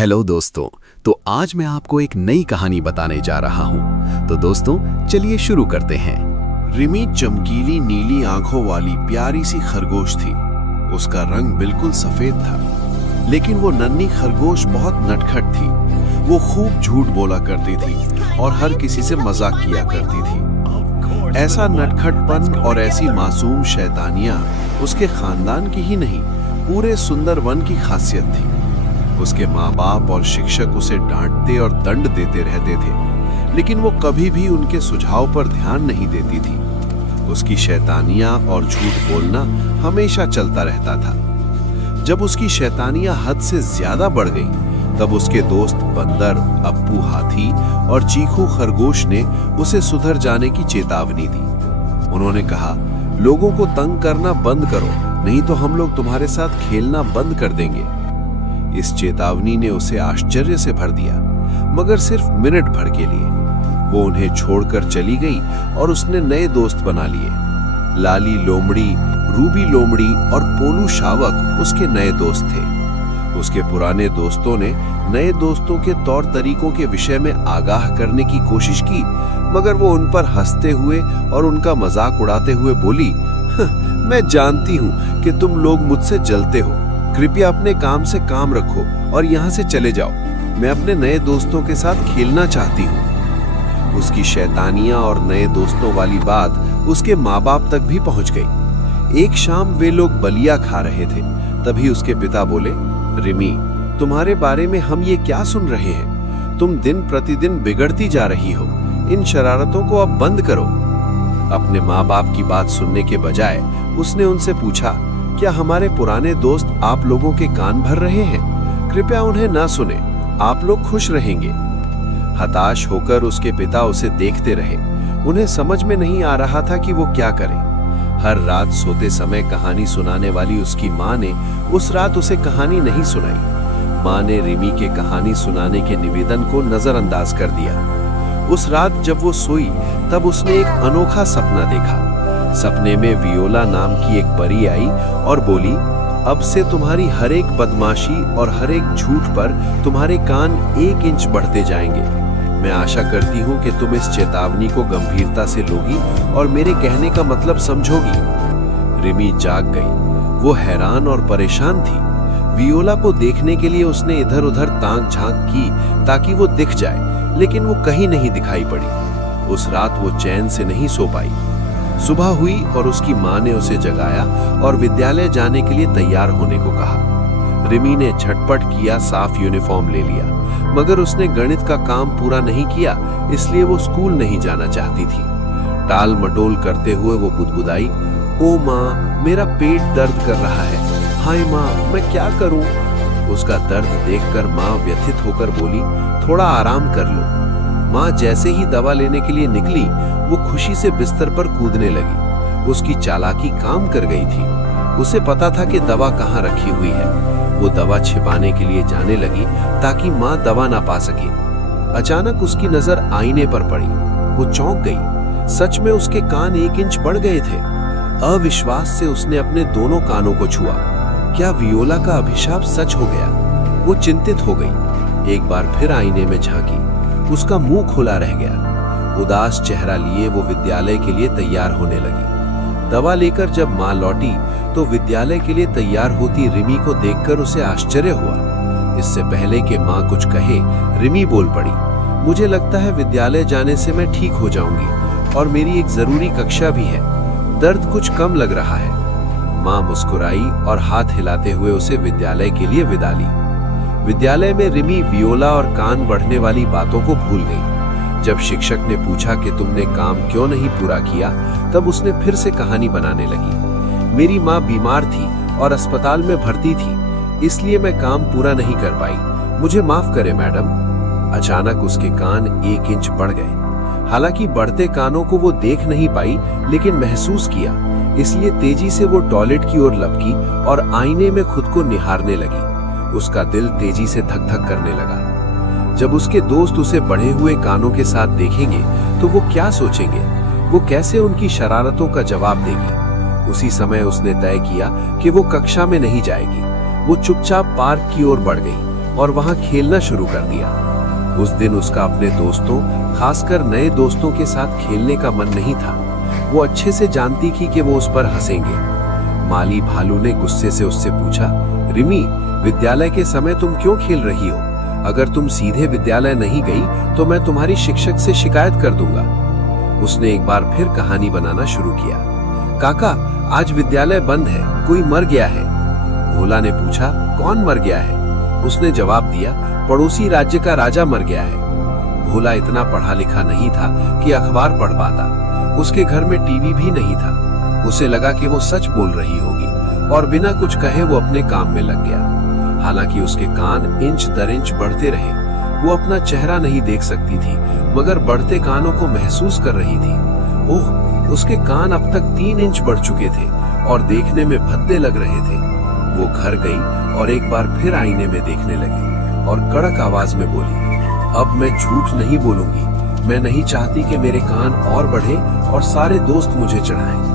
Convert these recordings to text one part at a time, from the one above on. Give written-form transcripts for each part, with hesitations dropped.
Hello दोस्तों। तो आज मैं आपको एक नई कहानी बताने जा रहा हूं। तो दोस्तों चलिए शुरू करते हैं। रिमी चमकीली नीली आंखों वाली प्यारी सी खरगोश थी। उसका रंग बिल्कुल सफेद था, लेकिन वो नन्ही खरगोश बहुत नटखट थी। वो खूब झूठ बोला करती थी और हर किसी से मजाक किया करती थी। ऐसा नटखटपन और ऐसी मासूम शैतानियां उसके खानदान की ही नहीं, पूरे सुंदरवन की खासियत थी। उसके माँ बाप और शिक्षक उसे डांटते और दंड देते रहते थे, लेकिन वो कभी भी उनके सुझाव पर ध्यान नहीं देती थी। उसकी शैतानियां और झूठ बोलना हमेशा चलता रहता था। जब उसकी शैतानियां हद से ज्यादा बढ़ गईं, तब उसके दोस्त बंदर, अप्पू हाथी और चीखू खरगोश ने उसे सुधर जाने की चेतावनी दी। उन्होंने कहा, लोगों को तंग करना बंद करो, नहीं तो हम लोग तुम्हारे साथ खेलना बंद कर देंगे। इस चेतावनी ने उसे आश्चर्य से भर दिया, मगर सिर्फ मिनट भर के लिए। वो उन्हें छोड़कर चली गई और उसने नए दोस्त बना लिए। लाली लोमड़ी, रूबी लोमड़ी और पोलू शावक उसके नए दोस्त थे। उसके पुराने दोस्तों ने नए दोस्तों के तौर तरीकों के विषय में आगाह करने की कोशिश की, मगर वो उन पर हंसते हुए और उनका मजाक उड़ाते हुए बोली, मैं जानती हूँ कि तुम लोग मुझसे जलते हो। कृपया अपने काम से काम रखो और यहाँ से चले जाओ। मैं अपने नए दोस्तों के साथ खेलना चाहती हूँ। उसकी शैतानियां और नए दोस्तों वाली बात उसके माँ बाप तक भी पहुँच गई। एक शाम वे लोग बलिया खा रहे थे। तभी उसके पिता बोले, रिमी, तुम्हारे बारे में हम ये क्या सुन रहे हैं? तुम दिन प्रतिदिन बिगड़ती जा रही हो। इन शरारतों को अब बंद करो। अपने माँ बाप की बात सुनने के बजाय उसने उनसे पूछा, क्या हमारे पुराने दोस्त आप लोगों के कान भर रहे हैं? कृपया उन्हें ना सुने, आप लोग खुश रहेंगे। हताश होकर उसके पिता उसे देखते रहे। उन्हें समझ में नहीं आ रहा था कि वो क्या करें। हर रात सोते समय कहानी सुनाने वाली उसकी माँ ने उस रात उसे कहानी नहीं सुनाई। माँ ने रिमी के कहानी सुनाने के निवेदन को नजरअंदाज कर दिया। उस रात जब वो सोई, तब उसने एक अनोखा सपना देखा। सपने में वियोला नाम की एक परी आई और बोली, अब से तुम्हारी हर एक बदमाशी और हर एक झूठ पर तुम्हारे कान 1 इंच बढ़ते जाएंगे। मैं आशा करती हूँ कि तुम इस चेतावनी को गंभीरता से लोगी और मेरे कहने का मतलब समझोगी। रिमी जाग गई। वो हैरान और परेशान थी। वियोला को देखने के लिए उसने इधर उधर ताक झांक की ताकि वो दिख जाए, लेकिन वो कहीं नहीं दिखाई पड़ी। उस रात वो चैन से नहीं सो पाई। सुबह हुई और उसकी माँ ने उसे जगाया और विद्यालय जाने के लिए तैयार होने को कहा। रिमी ने झटपट किया, साफ यूनिफॉर्म ले लिया, मगर उसने गणित का काम पूरा नहीं किया, इसलिए वो स्कूल नहीं जाना चाहती थी। टाल मटोल करते हुए वो बुदबुदाई, ओ माँ, मेरा पेट दर्द कर रहा है। हाय माँ, मैं क्या करूं? उसका दर्द देखकर माँ व्यथित होकर बोली, थोड़ा आराम कर लो। माँ जैसे ही दवा लेने के लिए निकली, वो खुशी से बिस्तर पर कूदने लगी। उसकी चालाकी काम कर गई थी। उसे पता था कि दवा कहाँ रखी हुई है। वो दवा छिपाने के लिए जाने लगी ताकि माँ दवा ना पा सके। अचानक उसकी नजर आईने पर पड़ी। वो चौंक गई। सच में उसके कान 1 इंच बढ़ गए थे। अविश्वास से उसने अपने दोनों कानों को छुआ। क्या वियोला का अभिशाप सच हो गया? वो चिंतित हो गई। एक बार फिर आईने में झांकी। उसका मुंह खुला रह गया। उदास चेहरा लिए वो विद्यालय के लिए तैयार होने लगी। दवा लेकर जब माँ लौटी, तो विद्यालय के लिए तैयार होती रिमी को देखकर उसे आश्चर्य हुआ। इससे पहले कि माँ कुछ कहे, रिमी बोल पड़ी, मुझे लगता है विद्यालय जाने से मैं ठीक हो जाऊंगी और मेरी एक जरूरी कक्षा भी है। दर्द कुछ कम लग रहा है। माँ मुस्कुराई और हाथ हिलाते हुए उसे विद्यालय के लिए विदा ली। विद्यालय में रिमी वियोला और कान बढ़ने वाली बातों को भूल गई। जब शिक्षक ने पूछा कि तुमने काम क्यों नहीं पूरा किया, तब उसने फिर से कहानी बनाने लगी। मेरी माँ बीमार थी और अस्पताल में भर्ती थी, इसलिए मैं काम पूरा नहीं कर पाई। मुझे माफ करें मैडम। अचानक उसके कान 1 इंच बढ़ गए। हालांकि बढ़ते कानों को वो देख नहीं पाई, लेकिन महसूस किया। इसलिए तेजी से वो टॉयलेट की ओर लपकी और आईने में खुद को निहारने लगी। उसका दिल तेजी से धक धक करने लगा। जब उसके दोस्त उसे बढ़े हुए कानों के साथ देखेंगे तो वो क्या सोचेंगे? वो कैसे उनकी शरारतों का जवाब देगी? उसी समय उसने तय किया कि वो कक्षा में नहीं जाएगी। वो चुपचाप पार्क की ओर बढ़ गई और वहां खेलना शुरू कर दिया। उस दिन उसका अपने दोस्तों, खासकर नए दोस्तों के साथ खेलने का मन नहीं था। वो अच्छे से जानती थी कि वो उस पर हंसेंगे। माली भालू ने गुस्से से उससे पूछा, रिमी, विद्यालय के समय तुम क्यों खेल रही हो? अगर तुम सीधे विद्यालय नहीं गई तो मैं तुम्हारी शिक्षक से शिकायत कर दूंगा। उसने एक बार फिर कहानी बनाना शुरू किया। काका, आज विद्यालय बंद है, कोई मर गया है। भोला ने पूछा, कौन मर गया है? उसने जवाब दिया, पड़ोसी राज्य का राजा मर गया है। भोला इतना पढ़ा लिखा नहीं था कि अखबार पढ़ पाता। उसके घर में टीवी भी नहीं था। उसे लगा कि वो सच बोल रही होगी और बिना कुछ कहे वो अपने काम में लग गया। हालांकि उसके कान इंच दर इंच बढ़ते रहे। वो अपना चेहरा नहीं देख सकती थी, मगर बढ़ते कानों को महसूस कर रही थी। ओह, उसके कान अब तक 3 इंच बढ़ चुके थे और देखने में भद्दे लग रहे थे। वो घर गई और एक बार फिर आईने में देखने लगी और कड़क आवाज में बोली, अब मैं झूठ नहीं बोलूंगी। मैं नहीं चाहती कि मेरे कान और बढ़े और सारे दोस्त मुझे चढ़ाएं।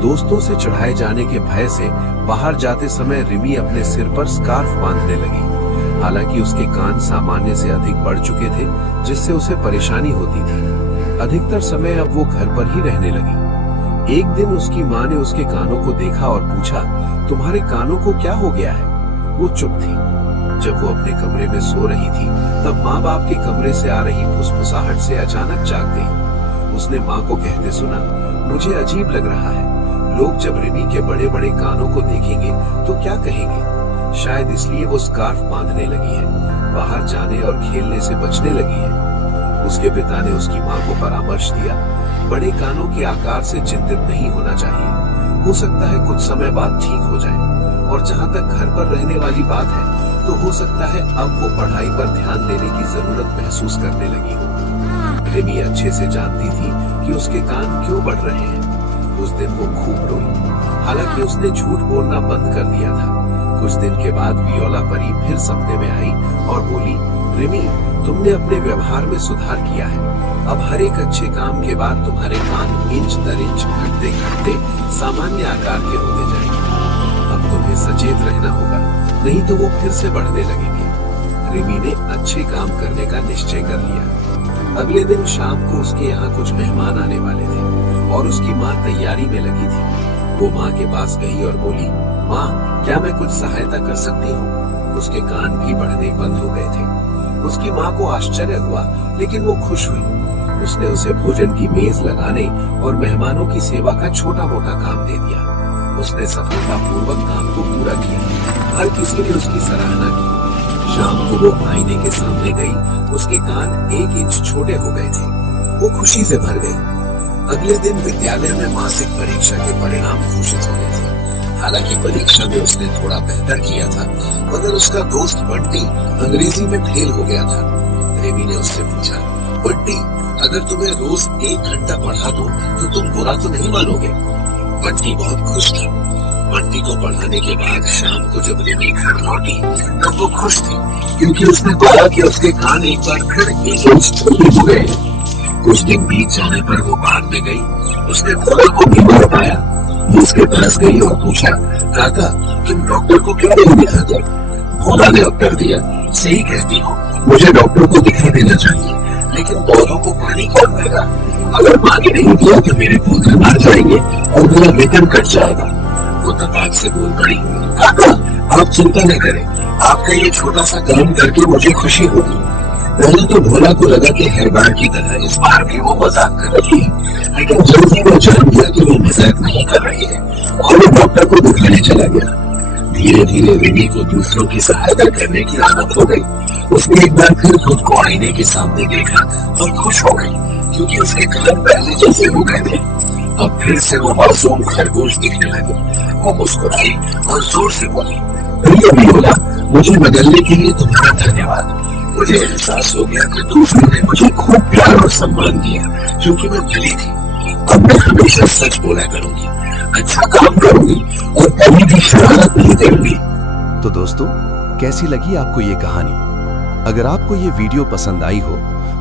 दोस्तों से चढ़ाए जाने के भय से बाहर जाते समय रिमी अपने सिर पर स्कार्फ बांधने लगी। हालांकि उसके कान सामान्य से अधिक बढ़ चुके थे, जिससे उसे परेशानी होती थी। अधिकतर समय अब वो घर पर ही रहने लगी। एक दिन उसकी माँ ने उसके कानों को देखा और पूछा, तुम्हारे कानों को क्या हो गया है? वो चुप थी। जब वो अपने कमरे में सो रही थी, तब माँ बाप के कमरे से आ रही फुसफुसाहट से अचानक जाग गई। उसने माँ को कहते सुना, मुझे अजीब लग रहा है। लोग जब रिमी के बड़े बड़े कानों को देखेंगे तो क्या कहेंगे? शायद इसलिए वो स्कार्फ बांधने लगी है, बाहर जाने और खेलने से बचने लगी है। उसके पिता ने उसकी माँ को परामर्श दिया, बड़े कानों के आकार से चिंतित नहीं होना चाहिए। हो सकता है कुछ समय बाद ठीक हो जाए। और जहाँ तक घर पर रहने वाली बात है, तो हो सकता है अब वो पढ़ाई पर ध्यान देने की जरूरत महसूस करने लगी हो। रिमी अच्छे से जानती थी कि उसके कान क्यों बढ़ रहे हैं। उस दिन वो खूब रोई। हालांकि उसने झूठ बोलना बंद कर दिया था। कुछ दिन के बाद वियोला परी फिर सपने में आई और बोली, रिमी, तुमने अपने व्यवहार में सुधार किया है। अब हर एक अच्छे काम के बाद तुम्हारे कान इंच दर इंच घटते घटते सामान्य आकार के होते जाएंगे। अब तुम्हें सचेत रहना होगा, नहीं तो वो फिर से बढ़ने लगेंगे। रिमी ने अच्छे काम करने का निश्चय कर लिया। अगले दिन शाम को उसके यहाँ कुछ मेहमान आने वाले थे और उसकी माँ तैयारी में लगी थी। वो माँ के पास गई और बोली, माँ, क्या मैं कुछ सहायता कर सकती हूँ? उसके कान भी बढ़ने बंद हो गए थे। उसकी माँ को आश्चर्य हुआ, लेकिन वो खुश हुई। उसने उसे भोजन की मेज लगाने और मेहमानों की सेवा का छोटा मोटा काम दे दिया। उसने सफलतापूर्वक काम को पूरा किया। हर किसी ने उसकी सराहना की। शाम को वो आईने के सामने गई। उसके कान 1 इंच छोटे हो गए थे। वो खुशी से भर गई। अगले दिन विद्यालय में मासिक परीक्षा के परिणाम घोषित होने थे। हालांकि परीक्षा में उसने थोड़ा बेहतर किया था, मगर उसका दोस्त बंटी अंग्रेजी में फेल हो गया था। रिमी ने उससे पूछा, बंटी, अगर तुम्हें रोज 1 घंटा पढ़ा दूं, तो तुम बुरा तो नहीं मानोगे? बंटी बहुत खुश था। बंटी को पढ़ाने के बाद शाम को जब रिमी घर लौटी, तब वो खुश थी, क्योंकि उसने पाया कि उसके कान एक बार फिर 1 इंच छोटे हो गए। कुछ दिन बीत जाने पर वो बाग में गई। उसने भोला को बीमार पाया। वो उसके पास गई और पूछा, काका, तुम डॉक्टर को क्यों नहीं दिखाते? भोला ने उत्तर दिया, सही कहती हो, मुझे डॉक्टर को दिखा देना चाहिए, लेकिन पौधों को पानी कौन देगा? अगर पानी नहीं दिया तो मेरे पौधे मर जाएंगे और मेरा वेतन कट जाएगा। वो तपाक से बोल पड़ी, काका, आप चिंता न करें, आपका ये छोटा सा काम करके मुझे खुशी होगी। पहले तो भोला को लगा कि हर बार की तरह इस बार भी वो मजाक कर रही है, लेकिन जल्दी वो जान गया कि वो मजाक नहीं कर रही है और वो डॉक्टर को दिखाने चला गया। धीरे धीरे रिमी को दूसरों की सहायता करने की आदत हो गई। उसने एक बार फिर खुद को आईने के सामने देखा और खुश हो गई, क्योंकि उसके कान पहले जैसे हो गए थे। अब फिर से वो मासूम खरगोश दिखने लगे। वो मुस्कुराई और जोर से बोली, प्रिय वियोला, मुझे बदलने के लिए तुम्हारा धन्यवाद। मुझे एहसास हो गया कि दूसरों ने मुझे खूब प्यार और सम्मान दिया, क्योंकि मैं भली थी। अब मैं हमेशा सच बोला करूंगी, अच्छा काम करूंगी और कभी भी शरारत नहीं करूंगी। तो दोस्तों, कैसी लगी आपको ये कहानी? अगर आपको ये वीडियो पसंद आई हो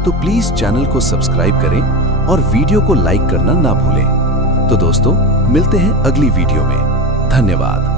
तो प्लीज चैनल को सब्सक्राइब करें और वीडियो को लाइक करना ना भूलें। तो दोस्तों, मिलते हैं अगली वीडियो में। धन्यवाद।